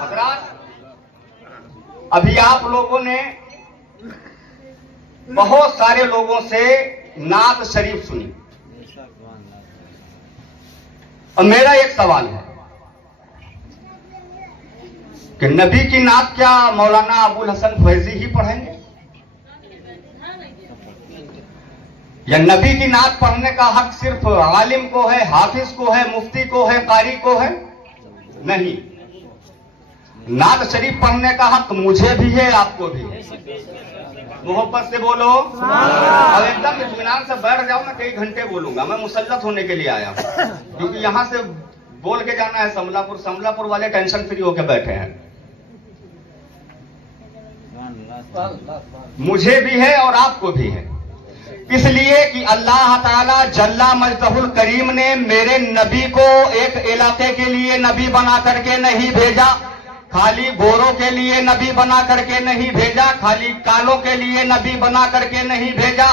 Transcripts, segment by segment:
حضرات ابھی آپ لوگوں نے بہت سارے لوگوں سے نعت شریف سنی اور میرا ایک سوال ہے کہ نبی کی نعت کیا مولانا ابو الحسن فیضی ہی پڑھیں گے یا نبی کی نعت پڑھنے کا حق صرف عالم کو ہے, حافظ کو ہے, مفتی کو ہے, قاری کو ہے؟ نہیں, نعت شریف پڑھنے کا حق مجھے بھی ہے, آپ کو بھی ہے. محبت سے بولو اور ایک دم اطمینان سے بیٹھ جاؤ. میں کئی گھنٹے بولوں گا, میں مسلط ہونے کے لیے آیا ہوں کیونکہ یہاں سے بول کے جانا ہے سملا پور والے ٹینشن فری ہو کے بیٹھے ہیں. مجھے بھی ہے اور آپ کو بھی ہے, اس لیے کہ اللہ تعالیٰ جل مجدہ الکریم نے میرے نبی کو ایک علاقے کے لیے نبی بنا کر کے نہیں بھیجا, خالی گوروں کے لیے نبی بنا کر کے نہیں بھیجا, خالی کالوں کے لیے نبی بنا کر کے نہیں بھیجا,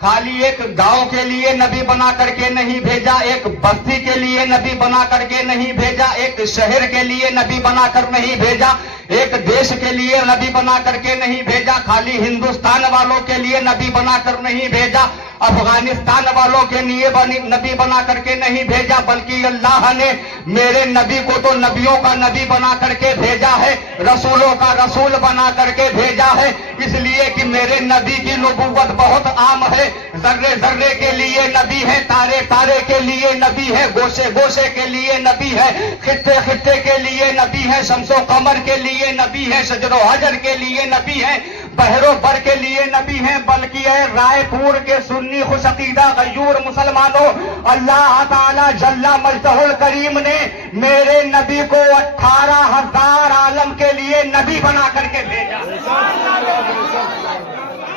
خالی ایک گاؤں کے لیے نبی بنا کر کے نہیں بھیجا, ایک بستی کے لیے نبی بنا کر کے نہیں بھیجا, ایک شہر کے لیے نبی بنا کر نہیں بھیجا, ایک دیش کے لیے نبی بنا کر کے نہیں بھیجا, خالی ہندوستان والوں کے لیے نبی بنا کر نہیں بھیجا, افغانستان والوں کے لیے نبی بنا کر کے نہیں بھیجا, بلکہ اللہ نے میرے نبی کو تو نبیوں کا نبی بنا کر کے بھیجا ہے, رسولوں کا رسول بنا کر کے بھیجا ہے. اس لیے کہ میرے نبی کی نبوت بہت عام ہے. ذرے ذرے کے لیے نبی ہے, تارے تارے کے لیے نبی ہے, گوشے گوشے کے لیے نبی ہے, خطے خطے کے لیے نبی ہے, شمس و قمر کے لیے نبی ہے, شجر و حجر کے لیے نبی ہے, بحر و بر کے لیے نبی ہے. بلکہ ہے رائے پور کے سنی خوش عقیدہ غیور مسلمانوں, اللہ تعالی جل مجدہ الکریم نے میرے نبی کو 18,000 عالم کے لیے نبی بنا کر کے بھیجا.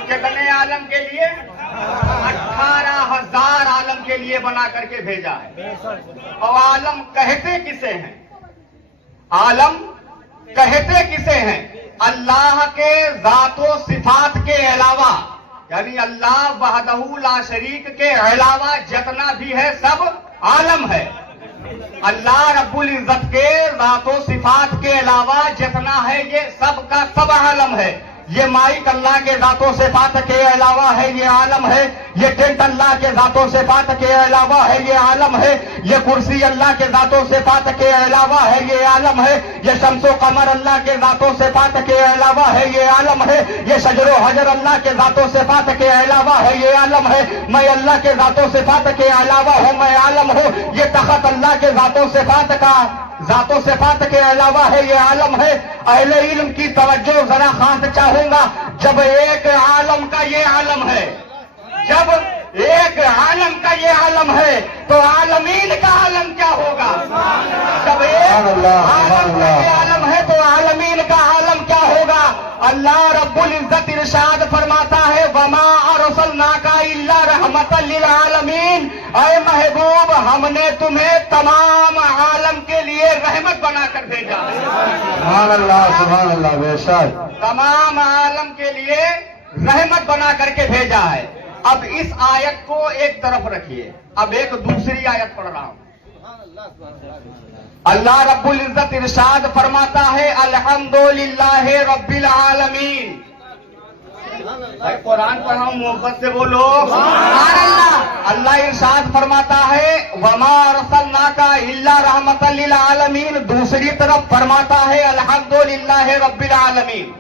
کتنے عالم کے لیے؟ 18,000 عالم کے لیے بنا کر کے بھیجا ہے. اور عالم کہتے کسے ہیں؟ عالم کہتے کسے ہیں؟ اللہ کے ذات و صفات کے علاوہ, یعنی اللہ وحدہ لا شریک کے علاوہ جتنا بھی ہے سب عالم ہے. اللہ رب العزت کے ذات و صفات کے علاوہ جتنا ہے یہ سب کا سب عالم ہے. یہ مائک اللہ کے ذات و صفات کے علاوہ ہے, یہ عالم ہے. یہ ٹینٹ اللہ کے ذات و صفات کے علاوہ ہے, یہ عالم ہے. یہ کرسی اللہ کے ذات و صفات کے علاوہ ہے, یہ عالم ہے. یہ شمس و قمر اللہ کے ذات و صفات کے علاوہ ہے, یہ عالم ہے. یہ شجر و حجر اللہ کے ذات و صفات کے علاوہ ہے, یہ عالم ہے. میں اللہ کے ذات و صفات کے علاوہ ہوں, میں عالم ہوں. یہ تخت اللہ کے ذات و صفات کے علاوہ ہے, یہ عالم ہے. اہل علم کی توجہ ذرا خاص چاہوں گا. جب ایک عالم کا یہ عالم ہے, جب ایک عالم کا یہ عالم ہے تو عالمین کا عالم کیا ہوگا؟ جب ایک عالم کا یہ عالم ہے تو عالمین کا عالم کیا ہوگا؟ اللہ رب العزت ارشاد فرماتا ہے وما ارسلناک الا رحمتا للعالمین. اے محبوب, ہم نے تمہیں تمام عالم کے لیے رحمت بنا کر بھیجا. سبحان اللہ, بے شک تمام عالم کے لیے رحمت بنا کر کے بھیجا ہے. اب اس آیت کو ایک طرف رکھیے, اب ایک دوسری آیت پڑھ رہا ہوں. اللہ رب العزت ارشاد فرماتا ہے الحمدللہ رب العالمین. قرآن پڑھا ہوں, محبت سے بولو اللہ ارشاد فرماتا ہے وما ارسلناک الا رحمتا للعالمین. دوسری طرف فرماتا ہے الحمدللہ رب العالمین.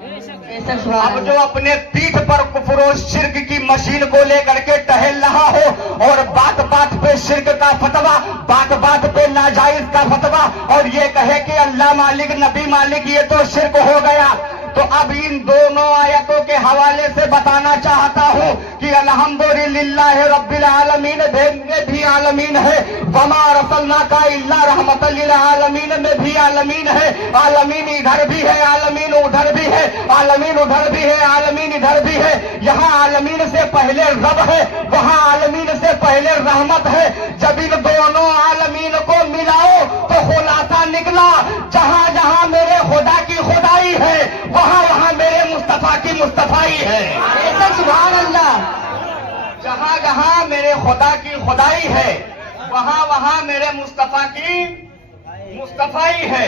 اب جو اپنے پیٹھ پر کفر و شرک کی مشین کو لے کر کے ٹہل رہا ہو اور بات بات پہ شرک کا فتویٰ, بات بات پہ ناجائز کا فتویٰ, اور یہ کہے کہ اللہ مالک نبی مالک یہ تو شرک ہو گیا, تو اب ان دونوں آیتوں کے حوالے سے بتانا چاہتا ہوں کہ الحمدللہ رب العالمین میں بھی عالمین ہے, وما ارسلناک الا رحمتا للعالمین میں بھی عالمین ہے. عالمین ادھر بھی ہے, عالمین ادھر بھی ہے, عالمین ادھر بھی ہے, عالمین ادھر بھی ہے. یہاں عالمین سے پہلے رب ہے, وہاں عالمین سے پہلے رحمت ہے. جب ان دونوں عالمین کو ملاؤ تو خلاصہ نکلا جہاں جہاں میرے خدا کی خدائی ہے وہاں وہاں میرے مصطفیٰ کی مصطفیٰ ہے. سبحان اللہ. جہاں جہاں میرے خدا کی خدائی ہے وہاں وہاں میرے مصطفیٰ کی مصطفیٰ ہے.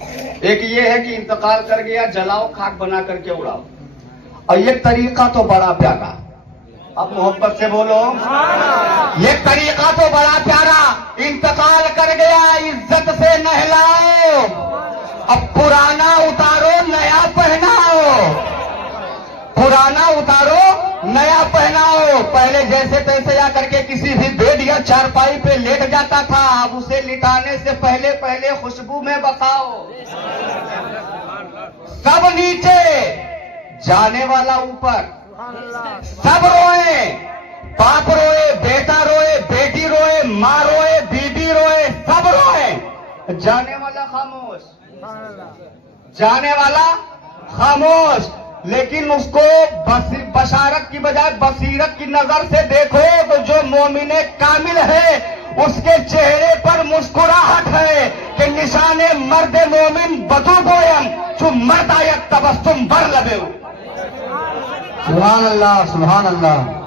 ایک یہ ہے کہ انتقال کر گیا جلاؤ خاک بنا کر کے اڑاؤ، اور یہ طریقہ تو بڑا پیارا، اب محبت سے بولو، یہ طریقہ تو بڑا پیارا، انتقال کر گیا عزت سے نہلاؤ، اب پرانا اتارو نیا پہناؤ، پرانا اتارو نیا پہناؤ۔ پہلے جیسے تیسے آ کر کے کسی بھی بیڈ یا چارپائی پہ لیٹ جاتا تھا، اب اسے لٹانے سے پہلے پہلے خوشبو میں بساؤ، سب نیچے جانے والا اوپر، سب روئے، باپ روئے، بیٹا روئے، بیٹی روئے، ماں روئے، بیوی روئے، سب روئے، جانے والا خاموش، جانے والا خاموش۔ لیکن اس کو بشارت کی بجائے بصیرت کی نظر سے دیکھو تو جو مومن کامل ہے اس کے چہرے پر مسکراہٹ ہے کہ نشان مرد مومن بدو گویم چو مرد آیت تبسم بر لبے۔ سبحان اللہ، سبحان اللہ۔